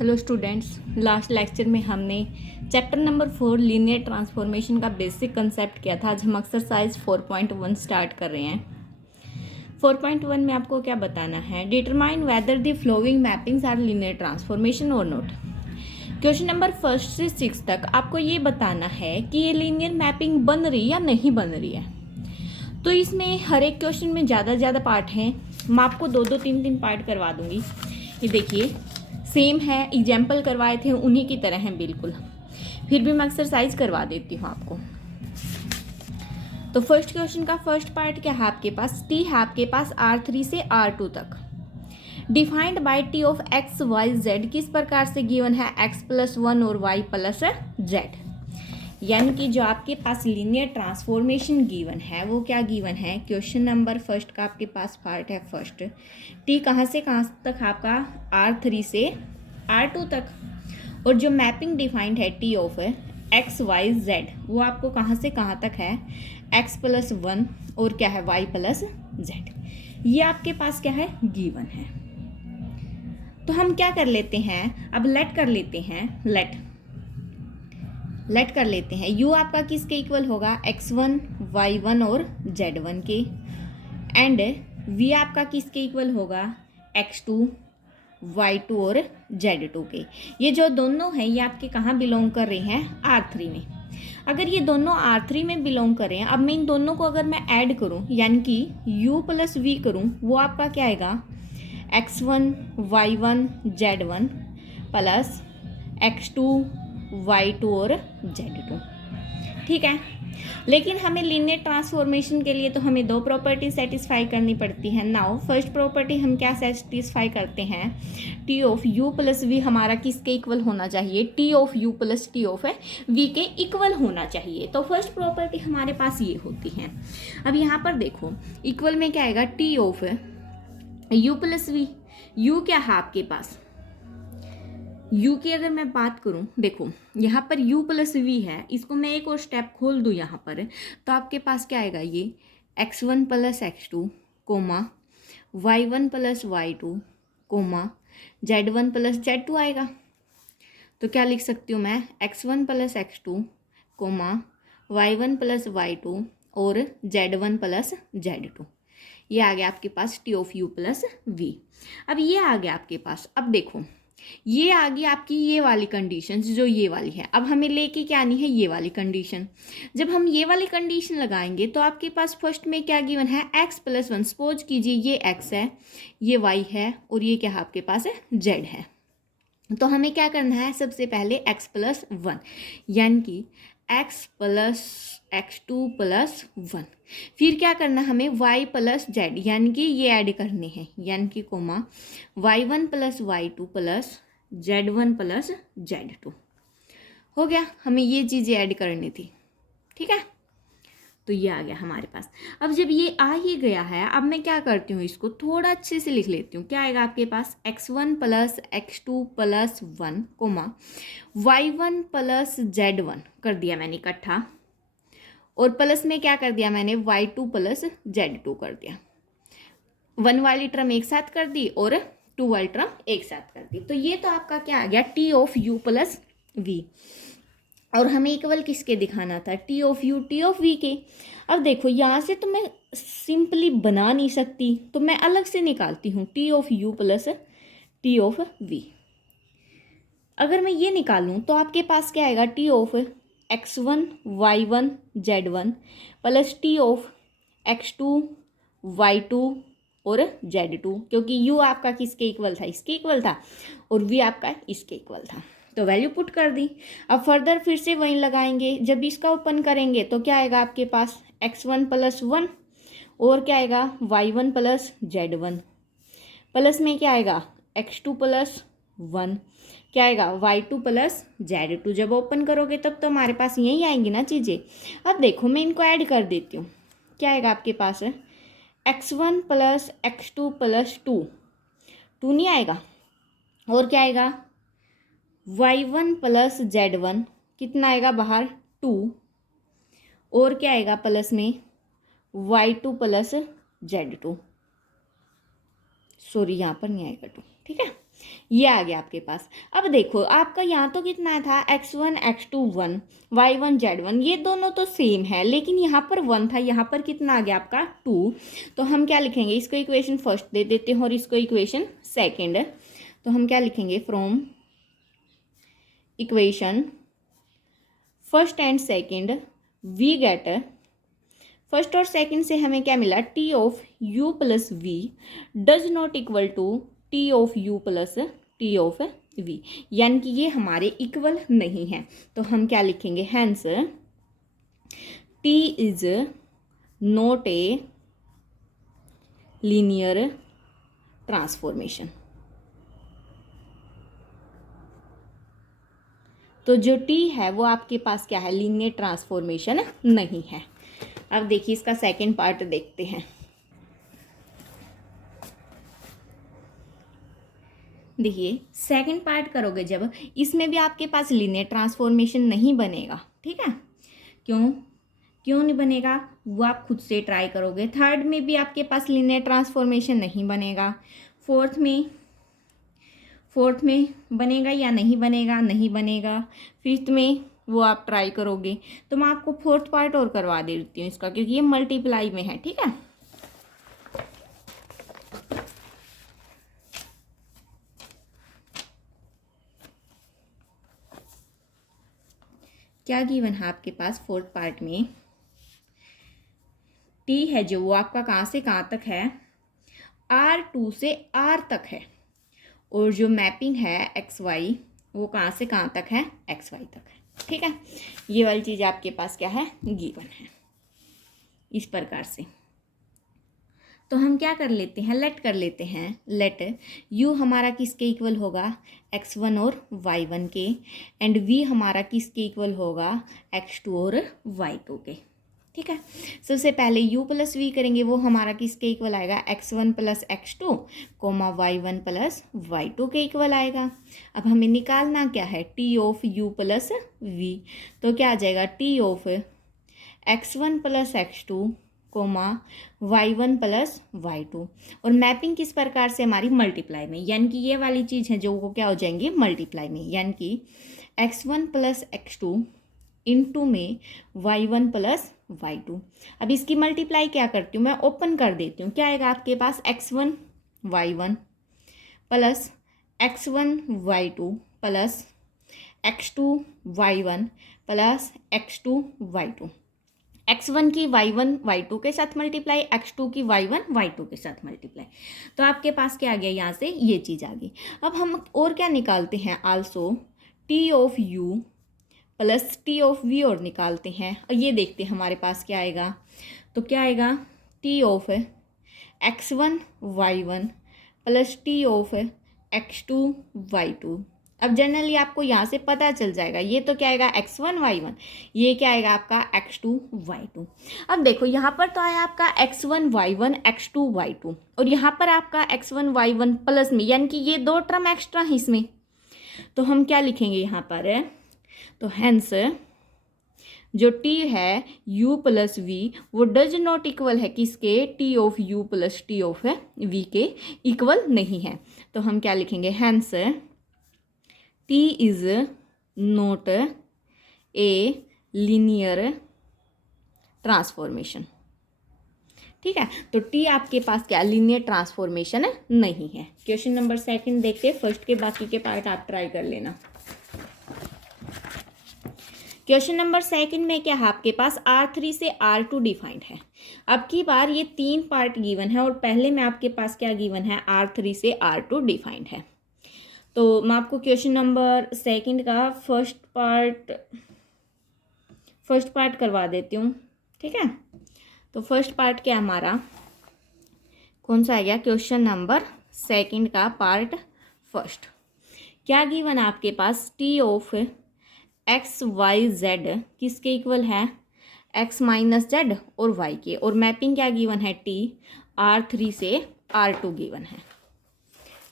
Hello students, last lecture में हमने chapter number 4 linear transformation का बेसिक कंसेप्ट किया था। आज हम एक्सरसाइज 4.1 स्टार्ट कर रहे हैं। 4.1 में आपको क्या बताना है? Determine whether the following mappings are linear transformation और नॉट। क्वेश्चन नंबर 1 से 6 तक आपको ये बताना है कि ये लीनियर मैपिंग बन रही या नहीं बन रही है। तो इसमें हर एक क्वेश्चन में ज़्यादा पार्ट हैं। मैं आपको 2-3 पार्ट करवा दूंगी। ये देखिए, सेम है, एग्जाम्पल करवाए थे उन्हीं की तरह हैं बिल्कुल। फिर भी मैं एक्सरसाइज करवा देती हूँ आपको। तो फर्स्ट क्वेश्चन का फर्स्ट पार्ट क्या है आपके पास? टी है आपके पास R3 से R2 तक। Defined by T of X Y Z किस प्रकार से गिवन है? x+1 और y+z। यानी कि जो आपके पास लीनियर ट्रांसफॉर्मेशन गिवन है वो क्या गिवन है? क्वेश्चन नंबर फर्स्ट का आपके पास पार्ट है फर्स्ट। टी कहाँ से कहाँ तक? आपका R3 से R2 तक। और जो मैपिंग डिफाइंड है T of X Y Z वो आपको कहाँ से कहाँ तक है? x+1 और क्या है? y+z। ये आपके पास क्या है? गिवन है। तो हम क्या कर लेते हैं? अब लेट कर लेते हैं। लेट कर लेते हैं। u आपका किसके इक्वल होगा? x1 y1 और z1 के। एंड v आपका किसके इक्वल होगा? x2 y2 और z2 के। ये जो दोनों हैं ये आपके कहाँ बिलोंग कर रहे हैं? R3 में। अगर ये दोनों R3 में बिलोंग कर रहे हैं, अब मैं इन दोनों को अगर मैं ऐड करूं यानी कि u प्लस v करूं, वो आपका क्या आएगा? x1 y1 z1 plus x2 y2 और z2। ठीक है। लेकिन हमें लीनियर ट्रांसफॉर्मेशन के लिए तो हमें दो प्रॉपर्टी सेटिस्फाई करनी पड़ती है। नाउ फर्स्ट प्रॉपर्टी हम क्या सेटिस्फाई करते हैं? T of u plus V हमारा किसके इक्वल होना चाहिए? T of u plus T of v के इक्वल होना चाहिए। तो फर्स्ट प्रॉपर्टी हमारे पास ये होती है। अब यहाँ पर देखो, इक्वल में क्या आएगा? T of u plus V. u क्या है आपके पास? u की अगर मैं बात करूं, देखो यहाँ पर u प्लस वी है, इसको मैं एक और स्टेप खोल दूं यहाँ पर, तो आपके पास क्या आएगा? ये x1 plus x2 comma y1 plus y2 comma z1 plus z2 आएगा। तो क्या लिख सकती हूँ मैं? x1 plus x2 comma y1 plus y2 और z1 प्लस z2। ये आ गया आपके पास T of u plus V. अब ये आ गया आपके पास। अब देखो, ये आ गई आपकी ये वाली कंडीशन जो ये वाली है। अब हमें लेके क्या आनी है? ये वाली कंडीशन। जब हम ये वाली कंडीशन लगाएंगे तो आपके पास फर्स्ट में क्या गिवन है? x+1। सपोज कीजिए ये x है, ये y है और ये क्या है आपके पास? है z है। तो हमें क्या करना है? सबसे पहले x+1 यानी कि x प्लस x2 प्लस 1। फिर क्या करना हमें? y प्लस z यानी कि ये ऐड करने हैं, यानी कि coma y1 plus y2 plus z1 plus z2। हो गया, हमें ये चीज़ें ऐड करनी थी। ठीक है, तो ये आ गया हमारे पास। अब जब ये आ ही गया है, अब मैं क्या करती हूँ? इसको थोड़ा अच्छे से लिख लेती हूँ। क्या आएगा आपके पास? x1 plus x2 plus 1 comma y1 plus z1 कर दिया मैंने इकट्ठा, और प्लस में क्या कर दिया मैंने? y2 प्लस z2 कर दिया। 1 वाली टर्म एक साथ कर दी और 2 वाली टर्म एक साथ कर दी। तो ये तो आपका क्या आ गया? T of u plus V. और हमें इक्वल किसके दिखाना था? T of U T of V के। अब देखो, यहाँ से तो मैं सिंपली बना नहीं सकती, तो मैं अलग से निकालती हूँ T of U plus T of V. अगर मैं ये निकालूँ तो आपके पास क्या आएगा? T of x1 y1 z1 plus T of x2 y2 और z2, क्योंकि u आपका किसके इक्वल था? इसके इक्वल था, और v आपका इसके इक्वल था। तो वैल्यू पुट कर दी। अब फर्दर फिर से वहीं लगाएंगे। जब इसका ओपन करेंगे तो क्या आएगा आपके पास? x1 प्लस 1 और क्या आएगा? y1 प्लस z1 प्लस में क्या आएगा? x2 प्लस 1 क्या आएगा? y2 plus z2। जब ओपन करोगे तब तो हमारे पास यही आएंगी ना चीज़ें। अब देखो, मैं इनको ऐड कर देती हूँ। क्या आएगा आपके पास? x1 प्लस x2 प्लस 2 नहीं आएगा, और क्या आएगा? y1 प्लस z1 कितना आएगा बाहर? 2, और क्या आएगा प्लस में? y2 plus z2। सॉरी, यहाँ पर नहीं आएगा 2। ठीक है, ये आ गया आपके पास। अब देखो आपका यहाँ तो कितना था, x1 x2 1, y1 z1, ये दोनों तो सेम है, लेकिन यहाँ पर 1 था, यहाँ पर कितना आ गया आपका 2। तो हम क्या लिखेंगे, इसको इक्वेशन फर्स्ट दे देते हैं और इसको इक्वेशन सेकेंड। तो हम क्या लिखेंगे, from equation first and second we get, first और सेकंड से हमें क्या मिला, T of U plus V does not equal to T of U plus T of V, यानी कि ये हमारे इक्वल नहीं है। तो हम क्या लिखेंगे, hence T is not a linear transformation. तो जो टी है वो आपके पास क्या है, लीनियर ट्रांसफॉर्मेशन नहीं है। अब देखिए इसका सेकंड पार्ट देखते हैं। देखिए सेकंड पार्ट करोगे जब, इसमें भी आपके पास लीनियर ट्रांसफॉर्मेशन नहीं बनेगा, ठीक है। क्यों नहीं बनेगा, वो आप खुद से ट्राई करोगे। थर्ड में भी आपके पास लीनियर ट्रांसफॉर्मेशन नहीं बनेगा। फोर्थ में बनेगा या नहीं बनेगा, नहीं बनेगा। फिफ्थ में वो आप ट्राई करोगे। तो मैं आपको फोर्थ पार्ट और करवा देती हूँ इसका, क्योंकि ये मल्टीप्लाई में है, ठीक है। क्या गिवन है आपके पास फोर्थ पार्ट में, टी है जो वो आपका कहाँ से कहाँ तक है, R2 से R तक है, और जो मैपिंग है XY वो कहाँ से कहाँ तक है, XY तक है, ठीक है। ये वाली चीज़ आपके पास क्या है, गिवन है इस प्रकार से। तो हम क्या कर लेते हैं, लेट कर लेते हैं, लेट u हमारा किसके इक्वल होगा, x1 और y1 के, एंड v हमारा किसके इक्वल होगा, x2 और y2 के, ठीक है। सबसे पहले u प्लस वी करेंगे, वो हमारा किसके इक्वल आएगा, x1 plus x2 comma y1 plus y2 के इक्वल आएगा। अब हमें निकालना क्या है, t of u plus v, तो क्या आ जाएगा, t of x1 plus x2 comma y1 plus y2, और मैपिंग किस प्रकार से हमारी, मल्टीप्लाई में, यानी कि ये वाली चीज़ है जो वो क्या हो जाएंगी, मल्टीप्लाई में, यानी कि x1 प्लस x2 इंटू में y1 प्लस y2। अब इसकी मल्टीप्लाई क्या करती हूँ मैं, ओपन कर देती हूँ, क्या आएगा आपके पास, x1 y1 plus x1 y2 plus x2 y1 plus x2 y2, x1 की y1 y2 के साथ मल्टीप्लाई, x2 की y1 y2 के साथ मल्टीप्लाई। तो आपके पास क्या आ गया, यहाँ से ये चीज़ आ गई। अब हम और क्या निकालते हैं, also t of u plus t of v और निकालते हैं, और ये देखते हैं हमारे पास क्या आएगा। तो क्या आएगा, t of x1 y1 plus t of x2 y2। अब जनरली आपको यहाँ से पता चल जाएगा, ये तो क्या आएगा, x1 y1, ये क्या आएगा आपका x2 y2। अब देखो यहाँ पर तो आया आपका x1 y1 x2 y2, और यहाँ पर आपका x1 y1 प्लस में, यानी कि ये दो टर्म एक्स्ट्रा है इसमें। तो हम क्या लिखेंगे यहाँ पर, तो हैंस जो t है u प्लस v वो डज नॉट इक्वल है किसके, t of u plus t of v के इक्वल नहीं है। तो हम क्या लिखेंगे, hence t is not a linear transformation, ठीक है। तो t आपके पास क्या, लीनियर ट्रांसफॉर्मेशन नहीं है। क्वेश्चन नंबर सेकंड देखते, फर्स्ट के बाकी के पार्ट आप ट्राई कर लेना। क्वेश्चन नंबर सेकंड में क्या है आपके पास, R3 से R2 डिफाइंड है। अब की बार ये 3 पार्ट गिवन है, और पहले में आपके पास क्या गिवन है, R3 से R2 डिफाइंड है। तो मैं आपको क्वेश्चन नंबर सेकंड का फर्स्ट पार्ट करवा देती हूँ, ठीक है। तो फर्स्ट पार्ट क्या हमारा, कौन सा आ गया, क्वेश्चन नंबर सेकंड का पार्ट फर्स्ट। क्या गिवन है आपके पास, t of X Y Z किसके इक्वल है, x माइनस जेड और y के, और मैपिंग क्या गिवन है, t R3 से R2 गिवन है,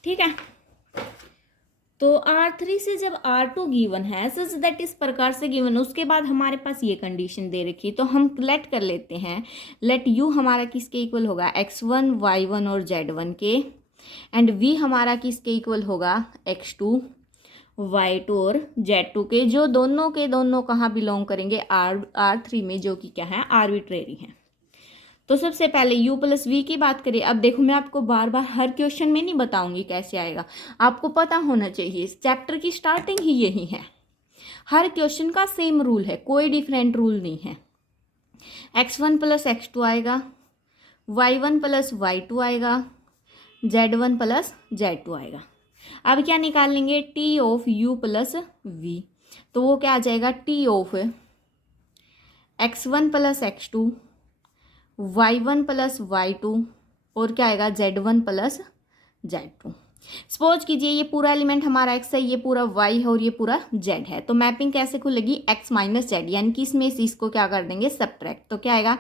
ठीक है। तो R3 से जब R2 गिवन है, सच दैट इस प्रकार से गिवन है, उसके बाद हमारे पास ये कंडीशन दे रखी है, तो हम लेट कर लेते हैं, लेट u हमारा किसके इक्वल होगा, x1 y1 और z1 के, एंड v हमारा किसके इक्वल होगा, x2 y2 और z2 के, जो दोनों के दोनों कहाँ बिलोंग करेंगे, R3 में, जो कि क्या है, आर्बिट्रेरी है। तो सबसे पहले u प्लस वी की बात करें। अब देखो मैं आपको बार बार हर क्वेश्चन में नहीं बताऊंगी कैसे आएगा, आपको पता होना चाहिए, इस चैप्टर की स्टार्टिंग ही यही है, हर क्वेश्चन का सेम रूल है, कोई डिफरेंट रूल नहीं है। x1 प्लस x2 आएगा, y1 प्लस y2 आएगा, z1 प्लस z2 आएगा। अब क्या निकाल लेंगे, t of u plus v, तो वो क्या आ जाएगा, t of x1 plus x2, y1 plus y2 और क्या आएगा, z1 प्लस z2। सपोज कीजिए ये पूरा एलिमेंट हमारा x है, ये पूरा y है और ये पूरा z है, तो मैपिंग कैसे खुलेगी, x माइनस जेड, यानी कि इसमें से इसको क्या कर देंगे, सब्ट्रैक्ट। तो क्या आएगा,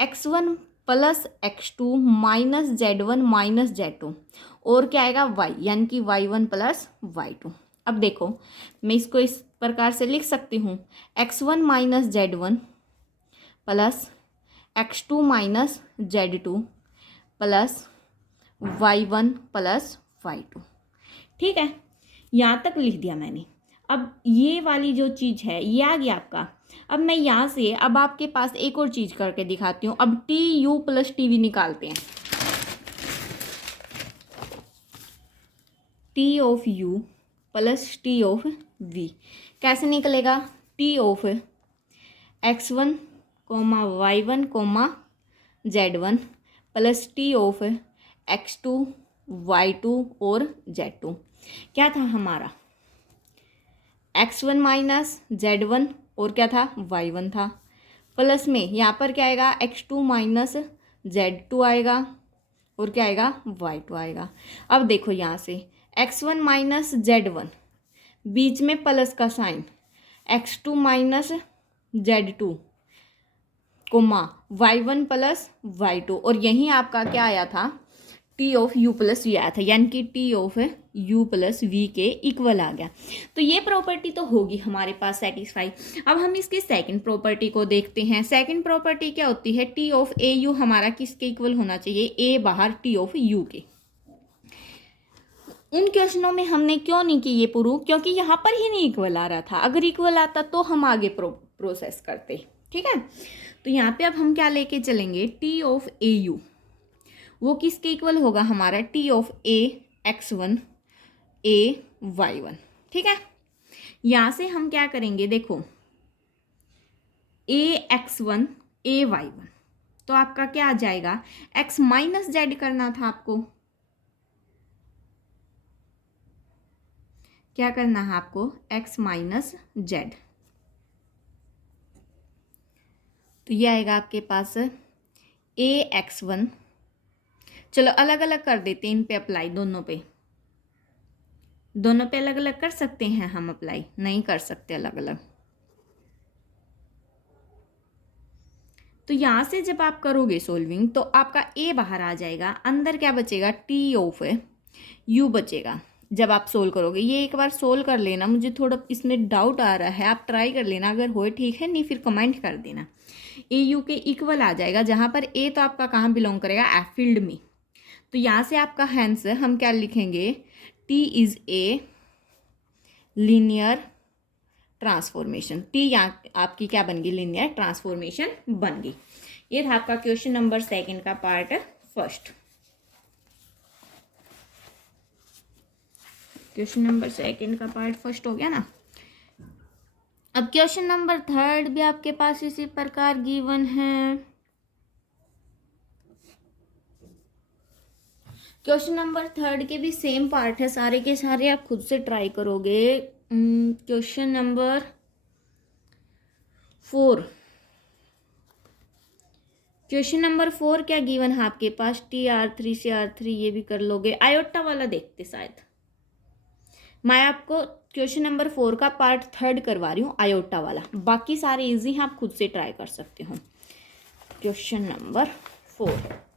x1 plus x2 minus z1 minus z2 और क्या आएगा y, यानी कि y1 प्लस y2। अब देखो मैं इसको इस प्रकार से लिख सकती हूँ, x1 minus z1 plus x2 minus z2 plus y1 plus y2। ठीक है, यहाँ तक लिख दिया मैंने। अब ये वाली जो चीज़ है ये आ गया आपका। अब मैं यहाँ से अब आपके पास एक और चीज़ करके दिखाती हूँ। अब T U plus T V निकालते हैं। T of U plus T of V कैसे निकलेगा, T of x1 comma y1 comma z1 plus T of x2 y2 और z2। क्या था हमारा, x1 माइनस z1 और क्या था, y1 था, प्लस में यहाँ पर क्या आएगा, x2 माइनस z2 आएगा और क्या आएगा, y2 आएगा। अब देखो यहाँ से x1 माइनस z1, बीच में प्लस का sign, x2 minus z2 coma y1 plus y2 और यहीं आपका क्या आया था, T of U plus V आया था, यानी कि T of U plus V के इक्वल आ गया। तो ये प्रॉपर्टी तो होगी हमारे पास सेटिस्फाई। अब हम इसकी सेकंड प्रॉपर्टी को देखते हैं। सेकंड प्रॉपर्टी क्या होती है, टी ऑफ ए यू हमारा किसके इक्वल होना चाहिए, ए बाहर टी ऑफ यू के। उन क्वेश्चनों में हमने क्यों नहीं की ये प्रूव, क्योंकि यहाँ पर ही नहीं इक्वल आ रहा था। अगर इक्वल आता तो हम आगे प्रोसेस करते। ठीक है, तो यहाँ पे अब हम क्या लेके चलेंगे, टी ऑफ ए यू वो किसके इक्वल होगा हमारा, T of A x1 A y1। ठीक है, यहाँ से हम क्या करेंगे, देखो ए x1 ए y1, तो आपका क्या आ जाएगा, x माइनस जेड करना था आपको, क्या करना है आपको, x माइनस जेड। तो ये आएगा आपके पास ए x1, चलो अलग अलग कर देते हैं, इन पे अप्लाई, दोनों पे अलग अलग कर सकते हैं हम अप्लाई, नहीं कर सकते अलग अलग। तो यहाँ से जब आप करोगे सोल्विंग तो आपका ए बाहर आ जाएगा, अंदर क्या बचेगा, टी ऑफ यू बचेगा। जब आप सोल्व करोगे, ये एक बार सोल्व कर लेना, मुझे थोड़ा इसमें डाउट आ रहा है, आप ट्राई कर लेना, अगर होए ठीक है, नहीं फिर कमेंट कर देना। ए यू के इक्वल आ जाएगा, जहाँ पर ए तो आपका कहाँ बिलोंग करेगा, एफ फील्ड में। तो यहाँ से आपका हैंस हम क्या लिखेंगे, T is a linear transformation. T यहाँ आपकी क्या बन गई, लीनियर ट्रांसफॉर्मेशन बन गई। ये था आपका क्वेश्चन नंबर सेकंड का part first. Question number second का पार्ट फर्स्ट हो गया ना। अब क्वेश्चन नंबर थर्ड भी आपके पास इसी प्रकार गिवन है। क्वेश्चन नंबर थर्ड के भी सेम पार्ट है, सारे के सारे आप खुद से ट्राई करोगे। क्वेश्चन नंबर 4, क्वेश्चन नंबर 4 क्या गिवन है आपके पास, टी R3 से R3, ये भी कर लोगे। आयोटा वाला देखते, शायद मैं आपको क्वेश्चन नंबर 4 का पार्ट थर्ड करवा रही हूँ, आयोटा वाला, बाकी सारे इजी हैं, आप खुद से ट्राई कर सकते हो। क्वेश्चन नंबर 4,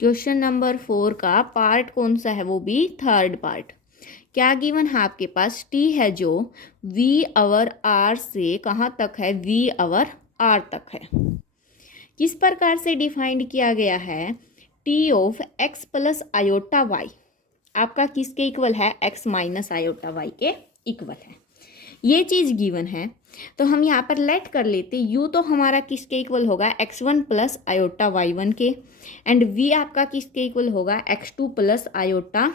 क्वेश्चन नंबर 4 का पार्ट कौन सा है, वो भी थर्ड पार्ट। क्या गिवन है आपके पास, टी है जो वी अवर आर से कहाँ तक है, वी अवर आर तक है। किस प्रकार से डिफाइंड किया गया है, T of X plus iota Y आपका किसके इक्वल है, एक्स माइनस आयोटा वाई के इक्वल है। ये चीज़ गिवन है तो हम यहाँ पर लेट कर लेते, यू तो हमारा किसके इक्वल होगा, x1 प्लस आयोटा y1 के, एंड v आपका किसके इक्वल होगा, x2 प्लस आयोटा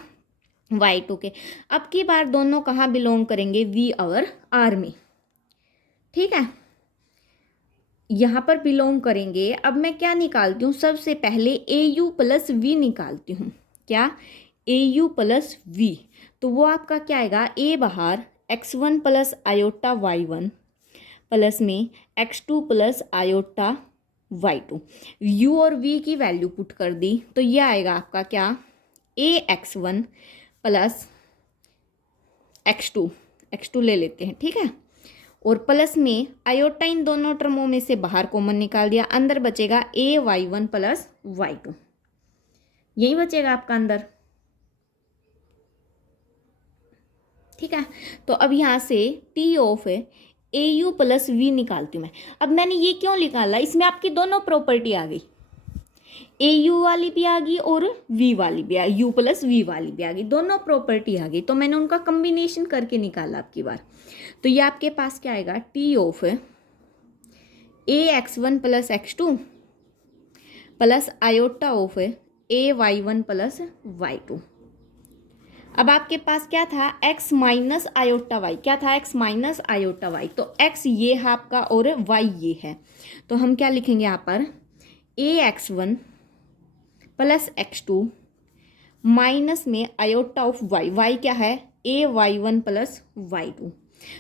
y2 के। अब की बार दोनों कहाँ बिलोंग करेंगे, v और r में, ठीक है, यहाँ पर बिलोंग करेंगे। अब मैं क्या निकालती हूँ, सबसे पहले ए यू प्लस वी निकालती हूँ, क्या, ए यू प्लस वी, तो वो आपका क्या आएगा, ए बाहर x1 plus iota y1 plus में x2 plus iota y2, u और v की वैल्यू पुट कर दी तो ये आएगा आपका क्या, ए x1 प्लस x2 ले लेते हैं, ठीक है, और प्लस में आयोटा इन दोनों टर्मों में से बाहर कॉमन निकाल दिया, अंदर बचेगा ए y1 प्लस y2, यही बचेगा आपका अंदर, ठीक है। तो अब यहाँ से T of A U plus V निकालती हूँ मैं। अब मैंने ये क्यों निकाला, इसमें आपकी दोनों प्रॉपर्टी आ गई, ए यू वाली भी आ गई और वी वाली भी आ गई, यू प्लस वी वाली भी आ गई, दोनों प्रॉपर्टी आ गई, तो मैंने उनका कम्बिनेशन करके निकाला आपकी बार। तो ये आपके पास क्या आएगा, T of A x1 plus x2 plus iota of A y1 plus y2। अब आपके पास क्या था, x माइनस आयोटा वाई, क्या था, x माइनस आयोटा वाई, तो x ये है आपका और y ये है, तो हम क्या लिखेंगे यहाँ पर, ax1 प्लस x2 माइनस में आयोटा ऑफ y, y क्या है, ay1 प्लस y2,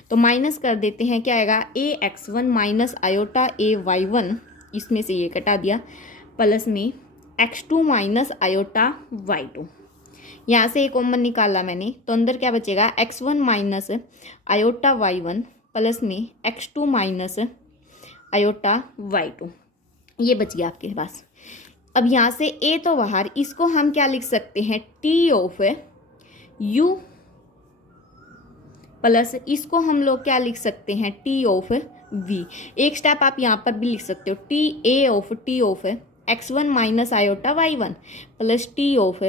तो माइनस कर देते हैं, क्या आएगा, ax1 माइनस आयोटा ay1, इसमें से ये कटा दिया, प्लस में x2 माइनस आयोटा y2, यहाँ से एक कॉमन निकाला मैंने, तो अंदर क्या बचेगा, x1 minus iota y1 plus में x2 माइनस आयोटा y2, ये बच गया आपके पास। अब यहाँ से a तो बाहर, इसको हम क्या लिख सकते हैं, t ऑफ u प्लस इसको हम लोग क्या लिख सकते हैं, t ऑफ v। एक स्टेप आप यहाँ पर भी लिख सकते हो, t of x1 minus iota y1 plus t of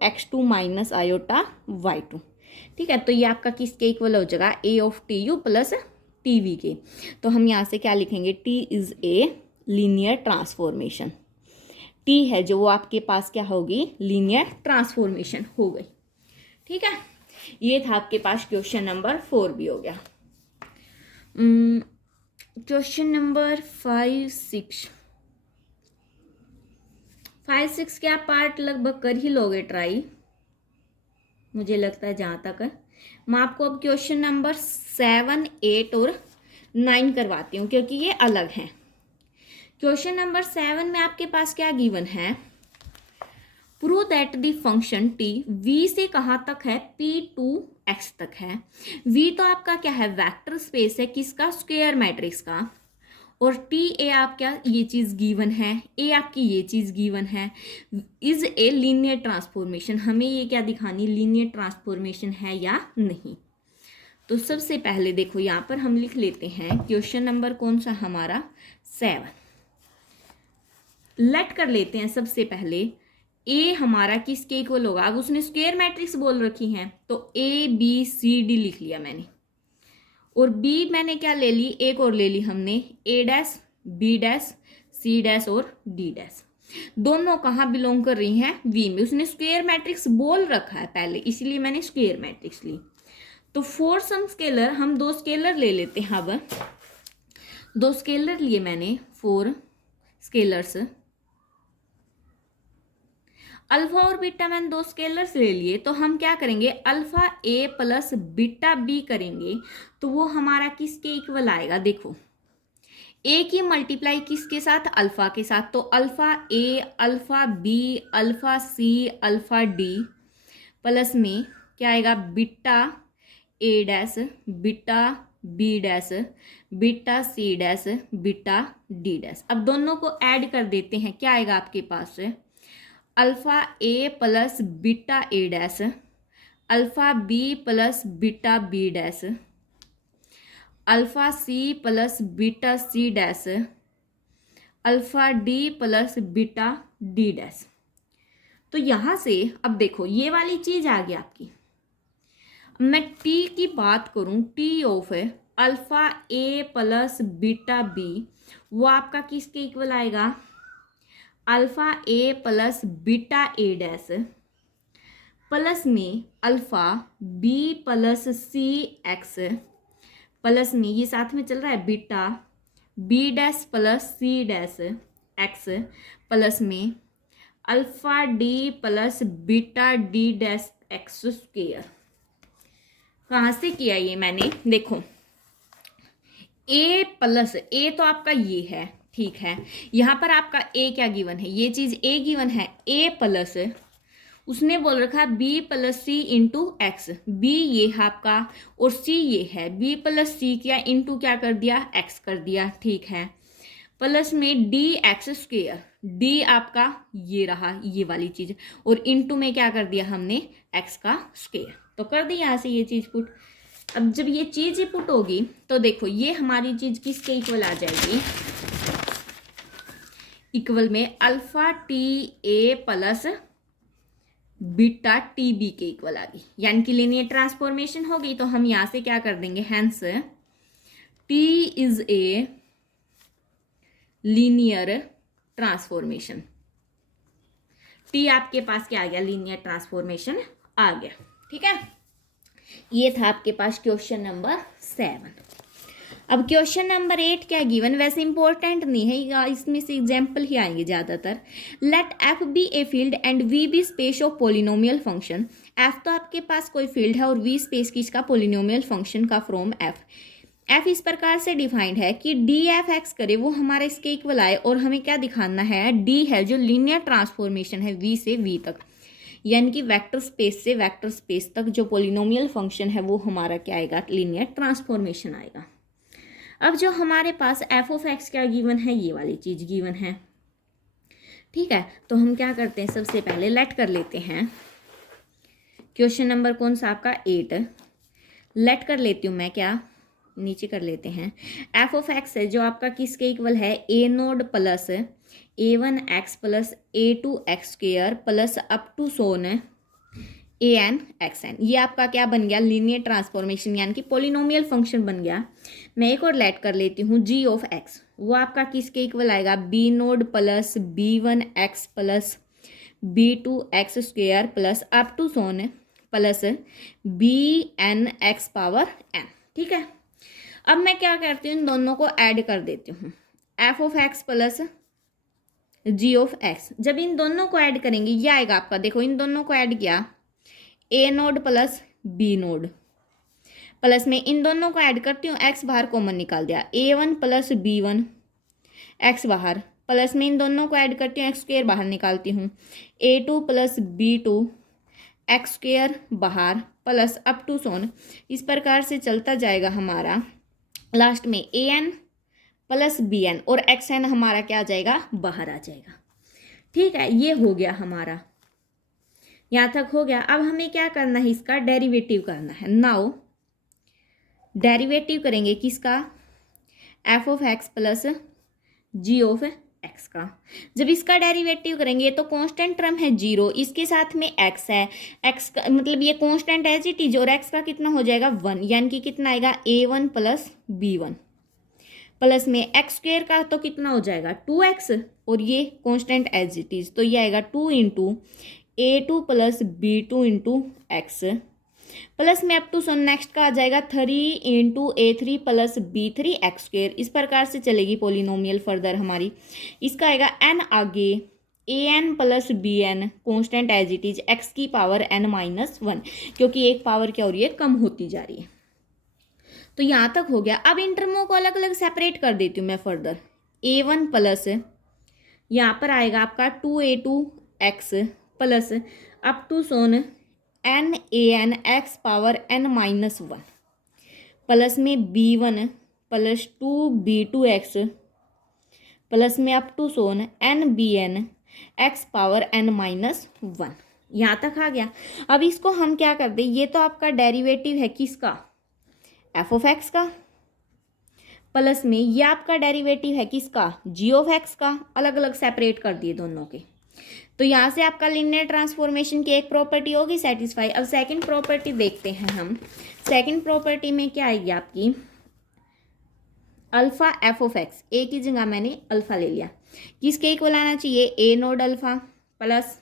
x2 minus iota y2, ठीक है। तो ये आपका किसके इक्वल हो जाएगा, a of T U plus T we के। तो हम यहाँ से क्या लिखेंगे, t is a linear transformation, t है जो वो आपके पास क्या होगी, लीनियर ट्रांसफॉर्मेशन हो गई, ठीक है। ये था आपके पास क्वेश्चन नंबर 4 भी हो गया। क्वेश्चन नंबर 5, 6 के आप पार्ट लगभग कर ही लोगे ट्राई, मुझे लगता है जहाँ तक है। मैं आपको अब क्वेश्चन नंबर 7, 8 और 9 करवाती हूँ क्योंकि ये अलग हैं। क्वेश्चन नंबर 7 में आपके पास क्या गिवन है, prove that the function t v से कहाँ तक है, p टू x तक है। v तो आपका क्या है, वेक्टर स्पेस है, किसका, स्क्वायर मैट्रिक्स का, और टी ए आप क्या, ये चीज़ गिवन है, ए आपकी ये चीज़ गिवन है, इज ए लीनियर ट्रांसफॉर्मेशन, हमें ये क्या दिखानी, लीनियर ट्रांसफॉर्मेशन है या नहीं। तो सबसे पहले देखो यहाँ पर हम लिख लेते हैं क्वेश्चन नंबर कौन सा हमारा, 7, लेट कर लेते हैं। सबसे पहले ए हमारा किसके इक्वल होगा, अब उसने स्क्वायर मैट्रिक्स बोल रखी हैं तो ए बी सी डी लिख लिया मैंने, और बी मैंने क्या ले ली, एक और ले ली हमने, A dash B dash C dash और डी डैश, दोनों कहाँ बिलोंग कर रही हैं, वी में। उसने स्क्वायर मैट्रिक्स बोल रखा है पहले, इसलिए मैंने स्क्वायर मैट्रिक्स ली। तो फॉर सम स्केलर हम 2 स्केलर ले लेते हैं। अब 2 स्केलर लिए मैंने, 4 स्केलर्स, अल्फा और बीटा मैंने 2 स्केलर्स ले लिए, तो हम क्या करेंगे, alpha A plus beta B करेंगे, तो वो हमारा किसके इक्वल आएगा, देखो ए की मल्टीप्लाई किसके साथ, अल्फा के साथ, तो alpha A, alpha B, alpha C, alpha D, plus में क्या आएगा, beta A dash, beta B dash, beta C dash, beta D dash. अब दोनों को ऐड कर देते हैं, क्या आएगा आपके पास, alpha A plus beta A dash, alpha B plus beta B dash, alpha C plus beta C dash, alpha D plus beta D dash. तो यहाँ से अब देखो ये वाली चीज आ गई आपकी। मैं टी की बात करूं, T of alpha A plus beta B, वो आपका किसके इक्वल आएगा? Alpha A plus beta A dash plus में alpha B plus C X plus में ये साथ में चल रहा है beta B dash plus C dash X plus में alpha D plus beta D dash X square. कहाँ से किया ये मैंने? देखो ए प्लस ए तो आपका ये है, ठीक है। यहाँ पर आपका ए क्या गिवन है? ये चीज ए गिवन है। ए प्लस उसने बोल रखा है बी प्लस सी इंटू एक्स, बी ये है आपका और सी ये है। बी प्लस सी किया इंटू क्या कर दिया? एक्स कर दिया, ठीक है। प्लस में डी एक्स स्क्वेयर, डी आपका ये रहा ये वाली चीज, और इंटू में क्या कर दिया हमने? एक्स का स्क्वेयर। तो कर दी यहाँ से ये चीज पुट। अब जब ये चीज पुट होगी तो देखो ये हमारी चीज किसके इक्वल आ जाएगी? इक्वल में alpha T A plus beta T B के इक्वल आ गई, यानी कि लीनियर ट्रांसफॉर्मेशन हो गई। तो हम यहां से क्या कर देंगे? Hence T is a linear transformation. T आपके पास क्या आ गया? लीनियर ट्रांसफॉर्मेशन आ गया, ठीक है। ये था आपके पास क्वेश्चन नंबर 7। अब क्वेश्चन नंबर 8 क्या गिवन? वैसे इंपॉर्टेंट नहीं है, इसमें से एग्जाम्पल ही आएंगे ज़्यादातर। Let F be a field and V be space of polynomial function. F तो आपके पास कोई फील्ड है और वी स्पेस किसका? पोलिनोमियल फंक्शन का फ्रॉम एफ। एफ इस प्रकार से डिफाइंड है कि डी एफ एक्स करे वो हमारा इसके इक्वल आए, और हमें क्या दिखाना है? डी है जो लीनियर ट्रांसफॉर्मेशन है वी से वी तक, यानी कि वेक्टर स्पेस से वेक्टर स्पेस तक जो पोलिनोमियल फंक्शन है वो हमारा क्या आएगा? लीनियर ट्रांसफॉर्मेशन आएगा। अब जो हमारे पास एफ ऑफ एक्स क्या गिवन है? ये वाली चीज गिवन है, ठीक है। तो हम क्या करते हैं? सबसे पहले लेट कर लेते हैं क्वेश्चन नंबर कौन सा आपका? 8। लेट कर लेती हूँ मैं, क्या नीचे कर लेते हैं। एफ ऑफ एक्स है जो आपका किसके इक्वल है? A node plus a1 X plus a2 X square plus up to so on A N X N. ये आपका क्या बन गया? लीनियर ट्रांसफॉर्मेशन, यानी कि पोलिनोमियल फंक्शन बन गया। मैं एक और लेट कर लेती हूँ जी ऑफ एक्स, वो आपका किसके इक्वल आएगा? B node plus b1 X plus b2 X square plus up to सोन plus bn X power n, ठीक है। अब मैं क्या करती हूँ? इन दोनों को ऐड कर देती हूँ, F of X plus G of X. जब इन दोनों को ऐड करेंगे ये आएगा आपका, देखो इन दोनों को ऐड किया, A node plus B node plus में इन दोनों को ऐड करती हूँ, एक्स बाहर कॉमन निकाल दिया, a1 प्लस b1 एक्स बाहर प्लस में इन दोनों को ऐड करती हूँ, एक्स स्क्वेयर बाहर निकालती हूँ, a2 plus b2 X square बाहर प्लस अप टू सोन। इस प्रकार से चलता जाएगा हमारा। लास्ट में an प्लस bn और xn हमारा क्या आ जाएगा? बाहर आ जाएगा, ठीक है। ये हो गया हमारा, यहाँ तक हो गया। अब हमें क्या करना है? इसका डेरिवेटिव करना है। नाउ डेरिवेटिव करेंगे किसका? F of X plus G of X का। जब इसका डेरिवेटिव करेंगे तो कांस्टेंट टर्म है 0, इसके साथ में x है, x का मतलब ये कांस्टेंट एज इट इज, और x का कितना हो जाएगा? 1, यानी कि कितना आएगा? a1 प्लस b1 प्लस में एक्स स्क्वेयर का तो कितना हो जाएगा? 2x, और ये कांस्टेंट एज इट इज, तो ये आएगा 2 into a2 plus b2 into x plus में अप टू सो नेक्स्ट का आ जाएगा 3 into a3 plus b3 x square. इस प्रकार से चलेगी पोलिनोमियल फर्दर हमारी। इसका आएगा n आगे an plus bn constant as it is x की पावर n माइनस 1, क्योंकि एक पावर क्या हो रही है? कम होती जा रही है। तो यहाँ तक हो गया। अब इन टर्मों को अलग अलग सेपरेट कर देती हूँ मैं फर्दर। a1 प्लस यहाँ पर आएगा आपका 2a2 X plus up to so on n an X power n minus 1 plus में b1 plus 2b2 X plus में up to so on n bn X power n minus 1। यहाँ तक आ गया। अब इसको हम क्या कर दें? ये तो आपका डेरिवेटिव है किसका? एफ ऑफ एक्स का, प्लस में ये आपका डेरिवेटिव है किसका? जी ऑफ एक्स का। अलग अलग सेपरेट कर दिए दोनों के। तो यहाँ से आपका लीनियर ट्रांसफॉर्मेशन की एक प्रॉपर्टी होगी सेटिस्फाई। अब सेकंड प्रॉपर्टी देखते हैं हम। सेकंड प्रॉपर्टी में क्या आएगी आपकी, अल्फा एफ ऑफ एक्स, ए की जगह मैंने अल्फा ले लिया, किसके इक्वल आना चाहिए, A node alpha plus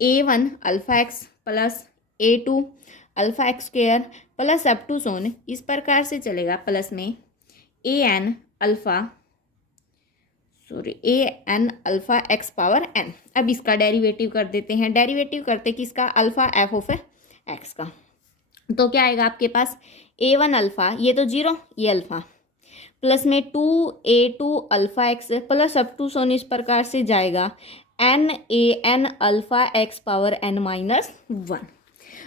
A1 alpha X plus A2 alpha X square plus up to so on, इस प्रकार से चलेगा, प्लस में an alpha X power n। अब इसका डेरिवेटिव कर देते हैं, डेरिवेटिव करते किसका, अल्फा एफ ऑफ एक्स का। तो क्या आएगा आपके पास, A1 अल्फा, ये तो 0, ये अल्फा, प्लस में 2A2 alpha X plus up to so on, इस प्रकार से जाएगा NaN alpha X power n minus 1।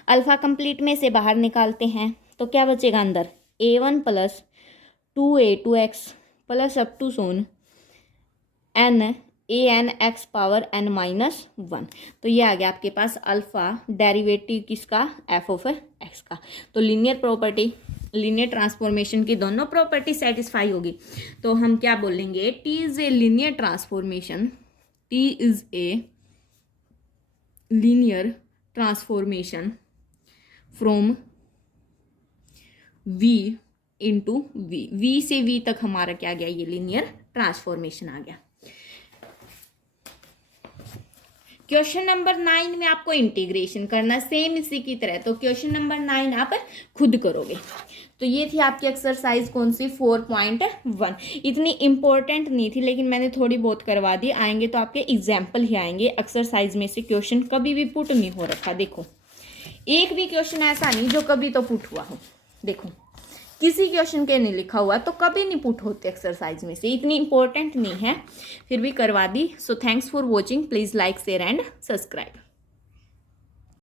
Alpha complete में से बाहर निकालते हैं तो क्या बचेगा अंदर, A1 plus 2A2 X plus up to सोन NaN X power n minus 1। तो ये आ गया आपके पास अल्फा डेरिवेटिव किसका, एफ ऑफ एक्स का। तो लीनियर प्रॉपर्टी, लीनियर ट्रांसफॉर्मेशन की दोनों प्रॉपर्टी सेटिस्फाई होगी। तो हम क्या बोलेंगे, T is a linear transformation, T is a linear transformation from V into V, V से V तक हमारा क्या गया, ये लीनियर ट्रांसफॉर्मेशन आ गया। क्वेश्चन नंबर 9 में आपको इंटीग्रेशन करना सेम इसी की तरह, तो क्वेश्चन नंबर 9 आप खुद करोगे। तो ये थी आपकी एक्सरसाइज कौन सी, 4.1। इतनी इंपॉर्टेंट नहीं थी लेकिन मैंने थोड़ी बहुत करवा दी। आएंगे तो आपके एग्जाम्पल ही आएंगे, एक्सरसाइज में से क्वेश्चन कभी भी पुट नहीं हो रखा। देखो एक भी क्वेश्चन ऐसा नहीं जो कभी तो पुट हुआ हो, देखो किसी क्वेश्चन के नहीं लिखा हुआ तो कभी नहीं पुट होते एक्सरसाइज में से, इतनी इंपॉर्टेंट नहीं है, फिर भी करवा दी। So thanks for watching, please like share and subscribe.